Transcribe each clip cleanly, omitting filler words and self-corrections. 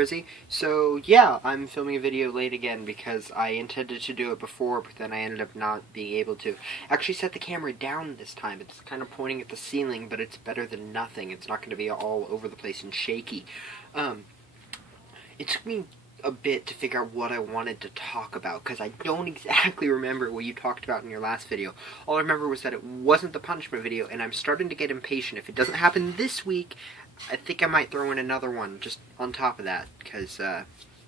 Jersey. So yeah, I'm filming a video late again because I intended to do it before, but then I ended up not being able to. Actually set the camera down this time. It's kind of pointing at the ceiling, but it's better than nothing. It's not going to be all over the place and shaky. It took me a bit to figure out what I wanted to talk about, because I don't exactly remember what you talked about in your last video. All I remember was that it wasn't the punishment video, and I'm starting to get impatient. If it doesn't happen this week, I think I might throw in another one just on top of that, because,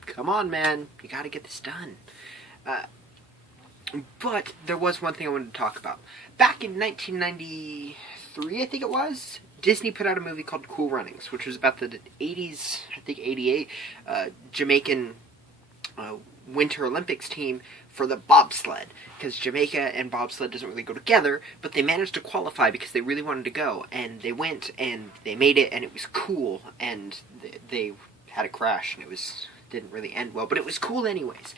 come on, man, you gotta get this done. But there was one thing I wanted to talk about. Back in 1993, I think it was, Disney put out a movie called Cool Runnings, which was about the 80s, I think 88, Jamaican Winter Olympics team for the bobsled, because Jamaica and bobsled doesn't really go together, but they managed to qualify because they really wanted to go, and they went, and they made it, and it was cool, and they had a crash, and didn't really end well, but it was cool anyways.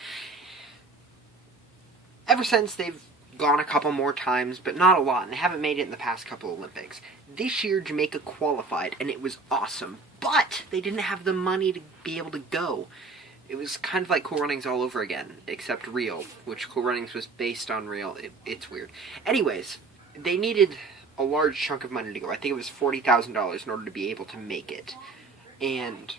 Ever since, they've gone a couple more times, but not a lot, and they haven't made it in the past couple Olympics. This year, Jamaica qualified, and it was awesome, but they didn't have the money to be able to go. It was kind of like Cool Runnings all over again, except real, which Cool Runnings was based on real. It's weird. Anyways, they needed a large chunk of money to go. I think it was $40,000 in order to be able to make it. And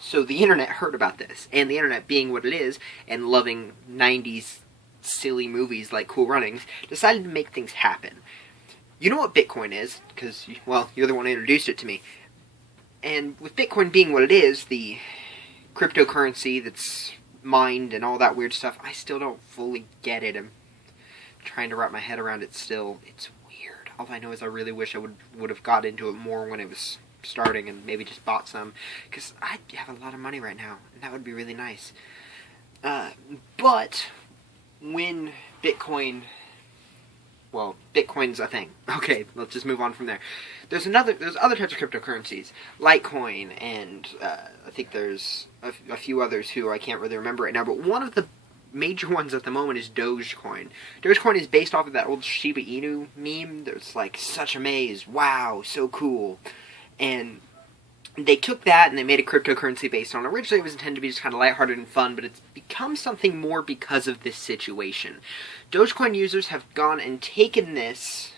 so the internet heard about this, and the internet being what it is, and loving 90s silly movies like Cool Runnings, decided to make things happen. You know what Bitcoin is, because, well, you're the one who introduced it to me. And with Bitcoin being what it is, the cryptocurrency that's mined and all that weird stuff, I still don't fully get it. I'm trying to wrap my head around it still. It's weird. All I know is I really wish I would have got into it more when it was starting and maybe just bought some, because I have a lot of money right now, and that would be really nice. But when Bitcoin's a thing. Okay, let's just move on from there. There's other types of cryptocurrencies, Litecoin, and I think there's a few others who I can't really remember right now, but one of the major ones at the moment is Dogecoin. Dogecoin is based off of that old Shiba Inu meme. There's like, such amaze, wow, so cool. And they took that and they made a cryptocurrency based on it. Originally it was intended to be just kind of lighthearted and fun, but it's become something more because of this situation. Dogecoin users have gone and taken this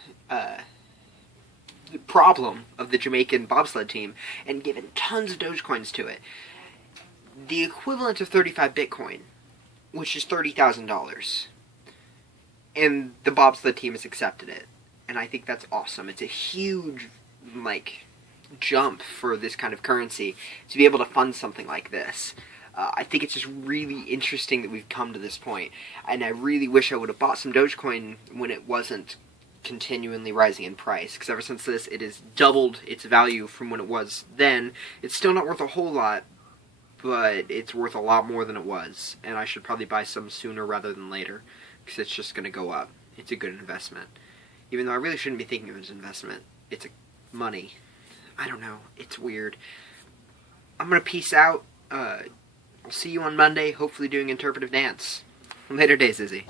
problem of the Jamaican bobsled team and given tons of Dogecoins to it. The equivalent of 35 Bitcoin, which is $30,000. And the bobsled team has accepted it. And I think that's awesome. It's a huge, jump for this kind of currency to be able to fund something like this. I think it's just really interesting that we've come to this point, and I really wish I would have bought some Dogecoin when it wasn't continually rising in price, because ever since this, it has doubled its value from when it was then. It's still not worth a whole lot, but it's worth a lot more than it was, and I should probably buy some sooner rather than later, because it's just going to go up. It's a good investment. Even though I really shouldn't be thinking of it as an investment. It's money. I don't know. It's weird. I'm going to peace out. I'll see you on Monday, hopefully doing interpretive dance. Later days, Izzy.